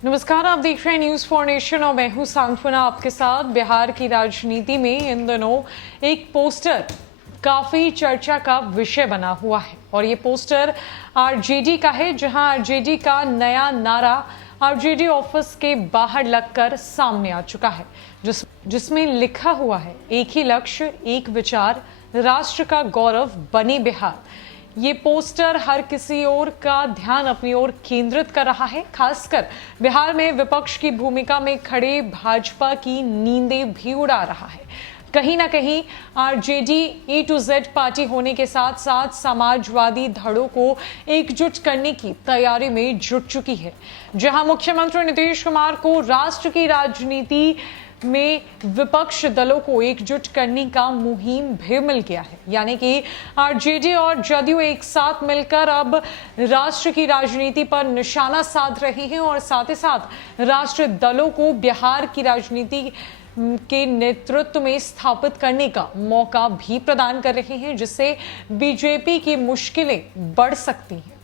नमस्कार, आप देख रहे हैं न्यूज फॉर नेशन और मैं हूं सांत्वना आपके साथ। बिहार की राजनीति में इन दिनों एक पोस्टर काफी चर्चा का विषय बना हुआ है और ये पोस्टर आरजेडी का है, जहां आरजेडी का नया नारा आरजेडी ऑफिस के बाहर लगकर सामने आ चुका है, जिसमें लिखा हुआ है, एक ही लक्ष्य, एक विचार, राष्ट्र का गौरव बने बिहार। ये पोस्टर हर किसी और का ध्यान अपनी ओर केंद्रित कर रहा है। खासकर बिहार में विपक्ष की भूमिका में खड़े भाजपा की नींदें भी उड़ा रहा है। कहीं ना कहीं RJD A to Z party होने के साथ साथ समाजवादी धड़ों को एकजुट करने की तैयारी में जुट चुकी है, जहां मुख्यमंत्री नीतीश कुमार को राष्ट्र की राजनीति में विपक्ष दलों को एकजुट करने का मुहिम भी मिल गया है। यानी कि आरजेडी और जदयू एक साथ मिलकर अब राष्ट्र की राजनीति पर निशाना साध रहे हैं और साथ ही साथ राष्ट्र दलों को बिहार की राजनीति के नेतृत्व में स्थापित करने का मौका भी प्रदान कर रहे हैं, जिससे बीजेपी की मुश्किलें बढ़ सकती हैं।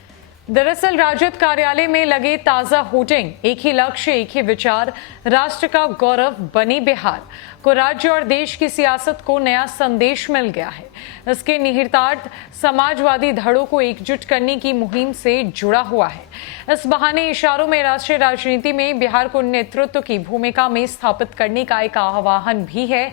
दरअसल राजद कार्यालय में लगे ताजा होर्डिंग, एक ही लक्ष्य, एक ही विचार, राष्ट्र का गौरव बने बिहार को राज्य और देश की सियासत को नया संदेश मिल गया है। इसके निहितार्थ समाजवादी धड़ों को एकजुट करने की मुहिम से जुड़ा हुआ है। इस बहाने इशारों में राष्ट्रीय राजनीति में बिहार को नेतृत्व की भूमिका में स्थापित करने का एक आह्वान भी है।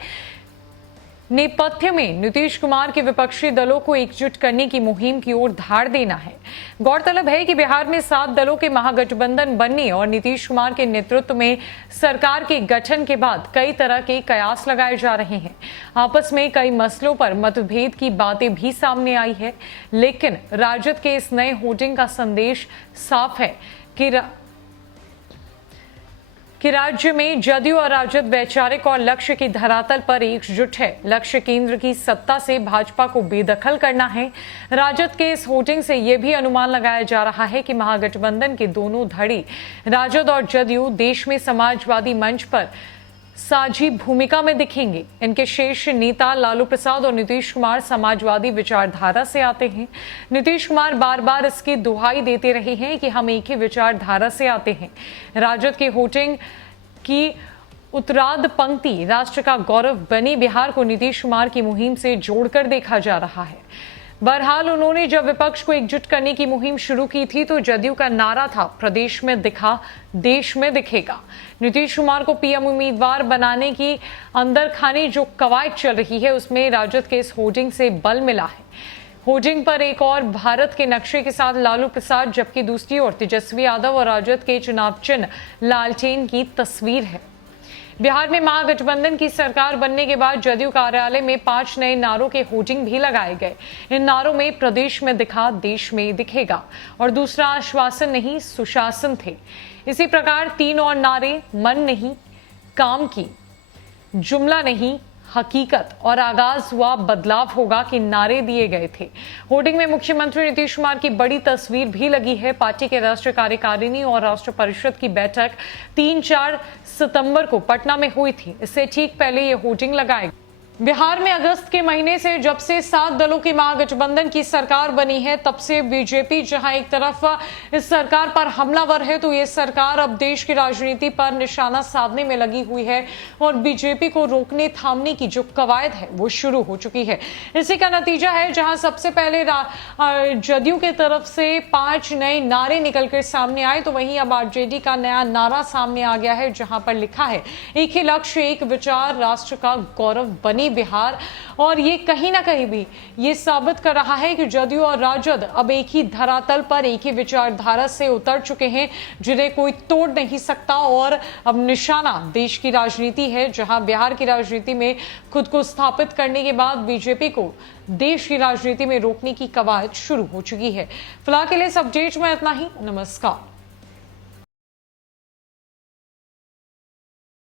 नेपथ्य में नीतीश कुमार के विपक्षी दलों को एकजुट करने की मुहिम की ओर धार देना है। गौरतलब है कि बिहार में 7 दलों के महागठबंधन बनने और नीतीश कुमार के नेतृत्व में सरकार के गठन के बाद कई तरह के कयास लगाए जा रहे हैं। आपस में कई मसलों पर मतभेद की बातें भी सामने आई है, लेकिन राजद के इस नए होर्डिंग का संदेश साफ है कि राज्य में जदयू और राजद वैचारिक और लक्ष्य की धरातल पर एकजुट है। लक्ष्य केंद्र की सत्ता से भाजपा को बेदखल करना है। राजद के इस होर्डिंग से यह भी अनुमान लगाया जा रहा है कि महागठबंधन के दोनों धड़े राजद और जदयू देश में समाजवादी मंच पर साझी भूमिका में दिखेंगे। इनके शीर्ष नेता लालू प्रसाद और नीतीश कुमार समाजवादी विचारधारा से आते हैं। नीतीश कुमार बार बार इसकी दुहाई देते रहे हैं कि हम एक ही विचारधारा से आते हैं। राजद के होर्डिंग की उत्तरार्ध पंक्ति राष्ट्र का गौरव बने बिहार को नीतीश कुमार की मुहिम से जोड़कर देखा जा रहा है। बहरहाल उन्होंने जब विपक्ष को एकजुट करने की मुहिम शुरू की थी तो जदयू का नारा था, प्रदेश में दिखा, देश में दिखेगा। नीतीश कुमार को पीएम उम्मीदवार बनाने की अंदर खाने जो कवायद चल रही है, उसमें राजद के इस होर्डिंग से बल मिला है। होर्डिंग पर एक और भारत के नक्शे के साथ लालू प्रसाद, जबकि दूसरी ओर तेजस्वी यादव और राजद के चुनाव चिन्ह लालटेन की तस्वीर है। बिहार में महागठबंधन की सरकार बनने के बाद जदयू कार्यालय में 5 नए नारों के होर्डिंग भी लगाए गए। इन नारों में प्रदेश में दिखा, देश में दिखेगा और दूसरा आश्वासन नहीं, सुशासन थे। इसी प्रकार 3 और नारे, मन नहीं, काम की, जुमला नहीं, हकीकत और आगाज हुआ बदलाव होगा कि नारे दिए गए थे। होर्डिंग में मुख्यमंत्री नीतीश कुमार की बड़ी तस्वीर भी लगी है। पार्टी के राष्ट्रीय कार्यकारिणी और राष्ट्र परिषद की बैठक 3-4 सितंबर को पटना में हुई थी। इससे ठीक पहले ये होर्डिंग लगाए। बिहार में अगस्त के महीने से जब से 7 दलों की महागठबंधन की सरकार बनी है, तब से बीजेपी जहां एक तरफ इस सरकार पर हमलावर है, तो ये सरकार अब देश की राजनीति पर निशाना साधने में लगी हुई है और बीजेपी को रोकने थामने की जो कवायद है वो शुरू हो चुकी है। इसी का नतीजा है, जहां सबसे पहले जदयू के तरफ से 5 नए नारे निकलकर सामने आए, तो वहीं अब आरजेडी का नया नारा सामने आ गया है, जहां पर लिखा है, एक ही लक्ष्य, एक विचार, राष्ट्र का गौरव बने बिहार। और ये कहीं ना कहीं भी ये साबित कर रहा है कि जदयू और राजद अब एक ही धरातल पर, एक ही विचारधारा से उतर चुके हैं, जिन्हें कोई तोड़ नहीं सकता। और अब निशाना देश की राजनीति है, जहां बिहार की राजनीति में खुद को स्थापित करने के बाद बीजेपी को देश की राजनीति में रोकने की कवायद शुरू हो चुकी है। फिलहाल के लिए इस अपडेट में इतना ही। नमस्कार।